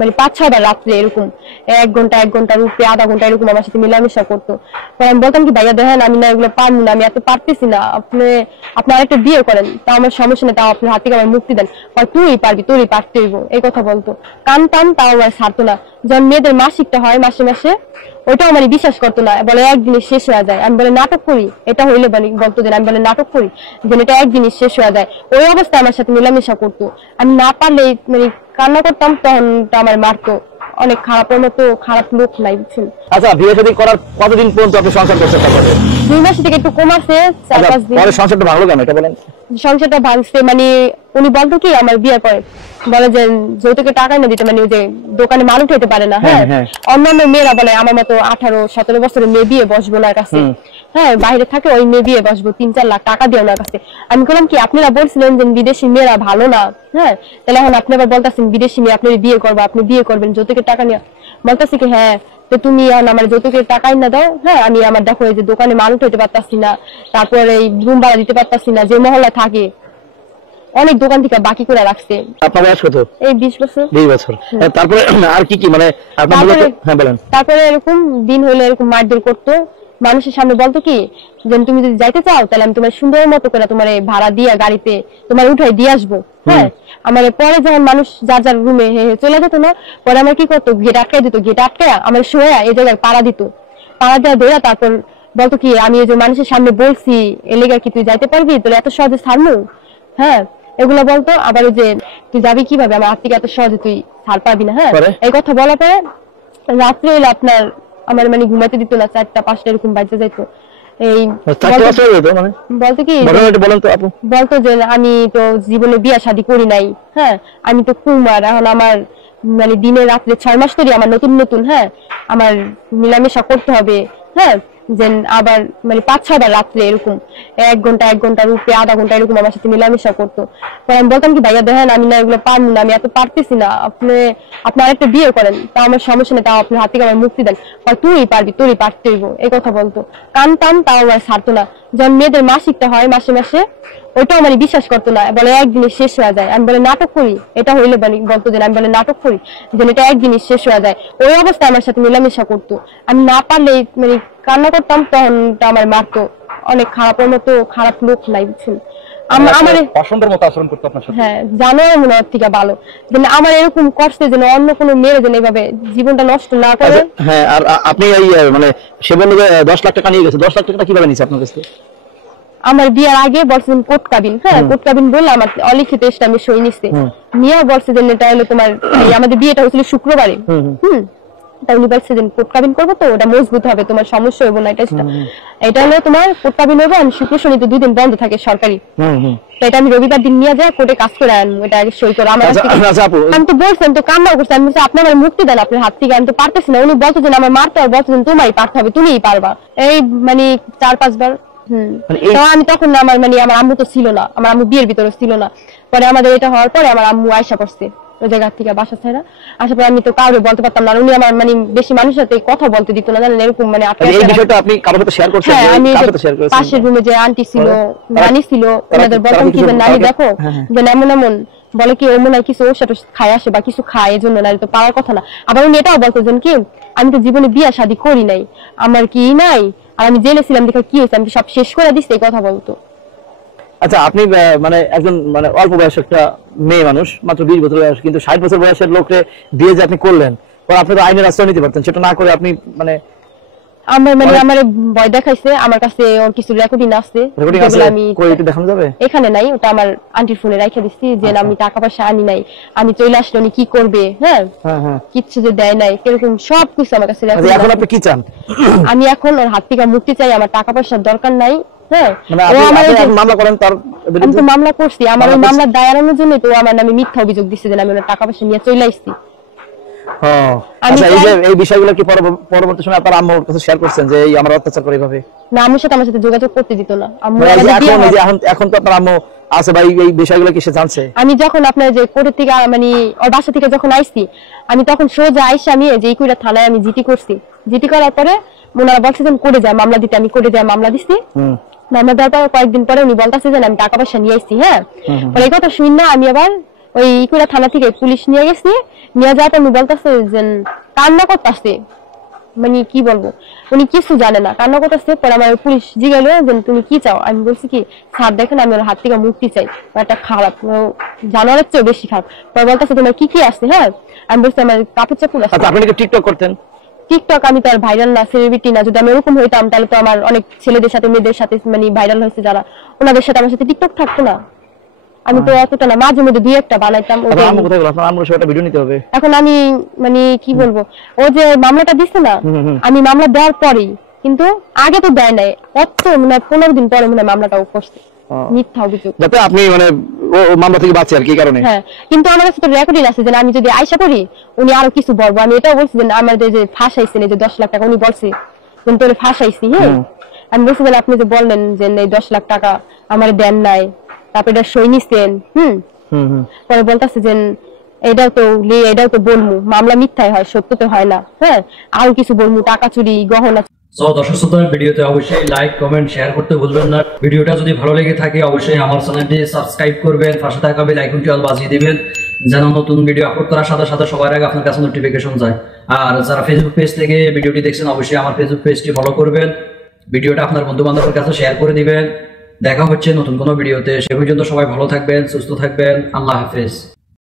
মানে 5-6 বার রাত্রে এরকম 1 ঘন্টার উপরে আধা ঘন্টা এরকম আমার সাথে মেলামেশা করতো। আমি বলতাম কি ভাইয়া দেখেন আমি না এগুলো পারবো না, আমি এত পারতেছি না, আপনি আরেকটা বিয়ে করেন, তাও আমার সমস্যা নেই, তাও আপনার হাত থেকে আমার মুক্তি দেন, তুই পারবি, তোরই পারতে হইব, এই কথা বলতো। কানতাম তাও আমার ছাড়তো না। যখন মেয়েদের মাসিকটা হয় মাসে মাসে, ওইটাও মানে বিশ্বাস করতো না, বলে একদিনে শেষ হয়ে যায়। আমি বলে নাটক করি, এটা হইলে বলতো যে আমি বলে নাটক করি যে এটা একদিনে শেষ হয়ে যায়। ওই অবস্থায় আমার সাথে মেলামেশা করতো। আমি না পারলে মানে কান্না করতাম, তখন আমার মারতো। অনেক খারাপের মতো খারাপ লোক নাই বুঝছেন। আচ্ছা, বিয়ে শাদী করার কতদিন পর্যন্ত আপনি সংসার করতে পারবেন? 2 মাস থেকে একটু কম আছে, 4-5 দিন। পরে সংসারটা ভাঙলো কেন এটা বলেন? সংসারটা ভাঙছে মানে উনি বলতো কি আমার বিয়ের পরে বলে যে যৌতুকে টাকা না দিতে, মানে ওই যে দোকানে মাল উঠাইতে পারে না। হ্যাঁ, অন্যান্য মেয়েরা বলে আমার মতো 18-17 বছরের মেয়ে বিয়ে বসবো ওনার কাছে। হ্যাঁ, বাইরে থাকে ওই মেয়ে বিয়ে বসবো, 3-4 লাখ টাকা দিয়ে ওনার কাছে। আমি বললাম কি আপনারা বলছিলেন যে বিদেশি মেয়েরা ভালো না, হ্যাঁ, তাহলে এখন আপনি আবার বলতেছেন বিদেশি মেয়ে আপনি বিয়ে করবো, আপনি বিয়ে করবেন যৌতুকের টাকা নিয়ে। বলতেছি কি হ্যাঁ, তো তুমি আমার যৌতুকের টাকাই না দাও, হ্যাঁ, আমি আমার দেখো এই যে দোকানে মাল উঠাইতে পারতাছি না, তারপরে এই রুম ভাড়া দিতে পারতাছি না, যে মহল্লা থাকে অনেক দোকান থেকে বাকি করে রাখছে। আপনার বয়স কত? এই 20 বছর। 20 বছর। তারপরে আর কি কি মানে হ্যাঁ বলেন। তারপরে এরকম দিন হলে এরকম মারধর করতো, মানুষের সামনে বলতো কি যে তুমি যদি যাইতে চাও তাহলে আমি তোমার সুন্দর মতো করে তোমার ভাড়া দিয়া গাড়িতে তোমার উঠাই দিয়ে আসবো। হ্যাঁ, আমার পরে যখন মানুষ যার যার রুমে চলে যেত না, পরে আমার কি করতো গেট আটকাই দিত, গেট আটকায় আমার শোয়া এই জায়গায় পাড়া দিত, পাড়া দেওয়া ধরে তারপর বলতো কি আমি এই যে মানুষের সামনে বলছি এলাকা কি তুই যাইতে পারবি, তোর এত সহজে ছাড়মু। হ্যাঁ, এগুলো বলতো। আবার যে তুই যাবি কিভাবে, আমার হাত থেকে এত সহজে তুই ছাড় পাবি না। হ্যাঁ, এই কথা বলা পরে রাত্রে হইলে আপনার আমার মানে ঘুমাইতে দিত না, 4টা-5টা এরকম বাজে যাইতো। এই বলতো কি বলতো যে আমি তো জীবনে বিয়া শাদী করি নাই, হ্যাঁ, আমি তো কুমার, এখন আমার মানে দিনে রাত্রে 6 মাস ধরে আমার নতুন নতুন, হ্যাঁ, আমার মেলামেশা করতে হবে। হ্যাঁ, যে আবার মানে 5-6 বার রাত্রে এরকম 1 ঘন্টার উপরে আধা ঘন্টা এরকম আমার সাথে মেলামেশা করতো। আমি বলতাম কি ভাইয়া দেখেন আমি না এগুলো পারবো না, আমি এত পারতেছি না, আপনি আরেকটা বিয়ে করেন, তাও আমার সমস্যা নেই, তাও আপনার হাত থেকে আমার মুক্তি দেন, তুই পারবি, তোরই পারতে হইব, এই কথা বলতো। কানতাম তাও আমার ছাড়তো না। যখন মেয়েদের মাসিকটা হয় মাসে মাসে, ওইটাও মানে বিশ্বাস করতো না, বলে একদিনে শেষ হয়ে যায়। আমি বলে নাটক করি, এটা হইলে বলতো যে আমি বলে নাটক করি যে এটা একদিনে শেষ হয়ে যায়। ওই অবস্থায় আমার সাথে মেলামেশা করতো। আমি না পারলে মানে কান্না করতাম, তখন আমার মারতো। অনেক খারাপের মতো খারাপ লোক নাই বুঝছেন। আমার পছন্দের মতো আচরণ করতে আপনার সাথে। হ্যাঁ, জানো মনে হয় থেকে ভালো যেন আমার এরকম করছে যেন অন্য কোনো মেয়ের যেন এইভাবে জীবনটা নষ্ট না করে। হ্যাঁ, আর আপনি এই মানে সে বলল যে 10 লাখ টাকা নিয়ে গেছে, 10 লাখ টাকা কিভাবে নিয়েছে আপনার কাছে? আমার বিয়ের আগে বলছেন কোর্ট কাবিন, হ্যাঁ, কোর্ট কাবিন বললে আমার অলিখিত এসে আমি সই নিচ্ছে নিয়ে বলছে যে এটা হলো তোমার আমাদের বিয়েটা হয়েছিল শুক্রবারে। তাই উনি বলছে যে কোর্ট কাবিন করবো তো ওটা মজবুত হবে, তোমার সমস্যা হবে না, এটা হলো তোমার কোর্ট কাবিন হবে। আমি শুক্র শনি তো 2 দিন বন্ধ থাকে সরকারি, তো এটা আমি রবিবার দিন নিয়ে যাই কোর্টে কাজ করে আনবো, এটা আগে সই করো আমার। আমি তো বলছেন তো কান্নাও করছি, আমি বলছি আপনি আমার মুক্তি দেন আপনার হাত থেকে, আমি তো পারতেছি না। উনি বলতো যে আমার মারতে হবে, বলছেন তোমারই পারতে হবে, তুমিই পারবা। এই মানে 4-5 বার। তো আমি তখন আমার মানে আমার আম্মু তো ছিল না, আমার আম্মু বিয়ের ভিতরে ছিল না। পরে আমাদের এটা হওয়ার পরে আমার আম্মু আয়সা করছে ওই জায়গা থেকে বাসা ছেড়ে আসার পর আমি তো কাউকে বলতে পারতাম না। উনি আমার মানে বেশি মানুষের সাথে কথা বলতে দিত না, জানেন এরকম মানে আমি পাশের রুমে যে আন্টি ছিল নানি ছিল ওনাদের বলতাম কি যে নানি দেখো যে এমন এমন বলে কি ও মনে হয় কিছু ওর সাথে খায় আসে বা কিছু খায়, এই জন্য নারী তো পাওয়ার কথা না। আবার উনি এটাও বলতেছেন কি আমি তো জীবনে বিয়া শাদী করি নাই, আমার কি নাই, আর আমি জেলে ছিলাম দেখে কি হয়েছে, আমি সব শেষ করে দিচ্ছি, এই কথা বলতো। আচ্ছা, আপনি মানে একজন মানে অল্প বয়সের একটা মেয়ে মানুষ, মাত্র 20 বছর বয়স, কিন্তু 60 বছর বয়সের লোককে বিয়ে যে আপনি করলেন, আপনি তো আইনের আশ্রয় নিতে পারতেন, সেটা না করে আপনি মানে আমার ভয় দেখাইছে। আমার কাছে ওর কিছু রেকর্ডিং আছে, আমি দেখানো যাবে এখানে নাই, ওটা আমার আন্টির ফোনে রাখা দিচ্ছি যে আমি টাকা পয়সা আনি নাই, আমি চলে আসলে উনি কি করবে। হ্যাঁ, কিচ্ছু যে দেয় নাই এরকম সব কিছু আমার কাছে। এখন আপনি কি চান? আমি এখন ওর হাত থেকে মুক্তি চাই, আমার টাকা পয়সার দরকার নাই। হ্যাঁ, আমি তো মামলা করছি, আমার ওই মামলা দায়েরানোর জন্য তো আমার নামে মিথ্যা অভিযোগ দিচ্ছে যে আমি ওনার টাকা পয়সা নিয়ে চলে আসছি। এই বিষয়গুলো কি পরবর্তী সময় আপনার আম্মুর কাছে শেয়ার করছেন যে এই আমার অত্যাচার করে এইভাবে? না, আমার সাথে যোগাযোগ করতে দিত না। এখন তো আপনার আম্মু আছে ভাই, এই বিষয়গুলো কি সে জানছে? আমি যখন আপনার যে কোর্ট থেকে মানে ওর বাসা থেকে যখন আইছি, আমি তখন সোজা আইসা আমি যে ইকুইরা থানায় আমি জিটি করছি। জিটি করার পরে ওনারা বলছে যে কোর্টে যায় মামলা দিতে, আমি কোর্টে যায় মামলা দিছি। মামলা দেওয়ার পর কয়েকদিন পরে উনি বলতেছে যে আমি টাকা পয়সা নিয়ে আসছি। হ্যাঁ, এই কথা শুনি না আমি আবার ওই ইকুরা থানা থেকে পুলিশ নিয়ে গেছে, নিয়ে যাওয়ার পর উনি বলতেছে যে কান্না করতেছে, মানে কি বলবো, উনি কিছু জানে না, কান্না করতেছে। পরে আমার পুলিশ জিজ্ঞাসা যে তুমি কি চাও, আমি বলছি কি স্যার দেখেন আমি ওর হাত থেকে মুক্তি চাই, একটা খারাপ জানোয়ারের চেয়ে বেশি খারাপ। পরে বলতেছে তোমার কি কি আছে, হ্যাঁ আমি বলছি আমার কাপড় চাপড় আছে। আচ্ছা আপনি কি টিকটক করতেন? টিকটক আমি তো আর ভাইরাল না, সেলিব্রিটি না, যদি আমি এরকম হইতাম তাহলে তো আমার অনেক ছেলেদের সাথে মেয়েদের সাথে মানে ভাইরাল হয়েছে যারা, ওনাদের সাথে আমার সাথে টিকটক থাকতো না। আমি তো এতটা না, মাঝে মধ্যে দুই একটা বানাইতাম। আপনার আম্মু কোথায় গেল? আপনার আম্মুর সাথে একটা ভিডিও নিতে হবে। এখন আমি মানে কি বলবো, ও যে মামলাটা দিচ্ছে না, আমি মামলা দেওয়ার পরেই, কিন্তু আগে তো দেয় নাই, কত মানে 15 দিন পরে মনে হয় মামলাটাও করছে, মিথ্যা অভিযোগ, যাতে আপনি মানে ও মামলা থেকে বাঁচে আর কি কারণে। হ্যাঁ কিন্তু আমার কাছে তো রেকর্ডিং আছে যে আমি যদি আয়সা করি উনি আরো কিছু বলবো। আমি এটাও বলছি যে আমাদের যে ফাঁসাইছেন এই যে 10 লাখ টাকা, উনি বলছে যে তোরে ফাঁসাইছি, হ্যাঁ আমি বলছি যে আপনি যে বললেন যে এই 10 লাখ টাকা আমার দেন নাই, তারপরে এটা সই নিছেন, পরে বলতেছে যে এটাও তো বলমু, মামলা মিথ্যাই হয়, সত্য তো হয় না, হ্যাঁ আরো কিছু বলমু, টাকা চুরি, গহনা। সো দর্শক শ্রোতা, ভিডিওতে অবশ্যই লাইক কমেন্ট শেয়ার করতে ভুলবেন না। ভিডিওটা যদি ভালো লেগে থাকে অবশ্যই আমার চ্যানেলটি সাবস্ক্রাইব করবেন, পাশে থাকা বেল আইকনটি অল বাজিয়ে দিবেন যেন নতুন ভিডিও আপলোড করার সাথে সাথে সবার আগে আপনার কাছে নোটিফিকেশন যায়। আর যারা ফেসবুক পেজ থেকে ভিডিওটি দেখছেন অবশ্যই আমার ফেসবুক পেজটি ফলো করবেন, ভিডিওটা আপনার বন্ধু বান্ধবের কাছে শেয়ার করে দিবেন। দেখা হচ্ছে নতুন কোনো ভিডিওতে, সে পর্যন্ত সবাই ভালো থাকবেন, সুস্থ থাকবেন, আল্লাহ হাফেজ।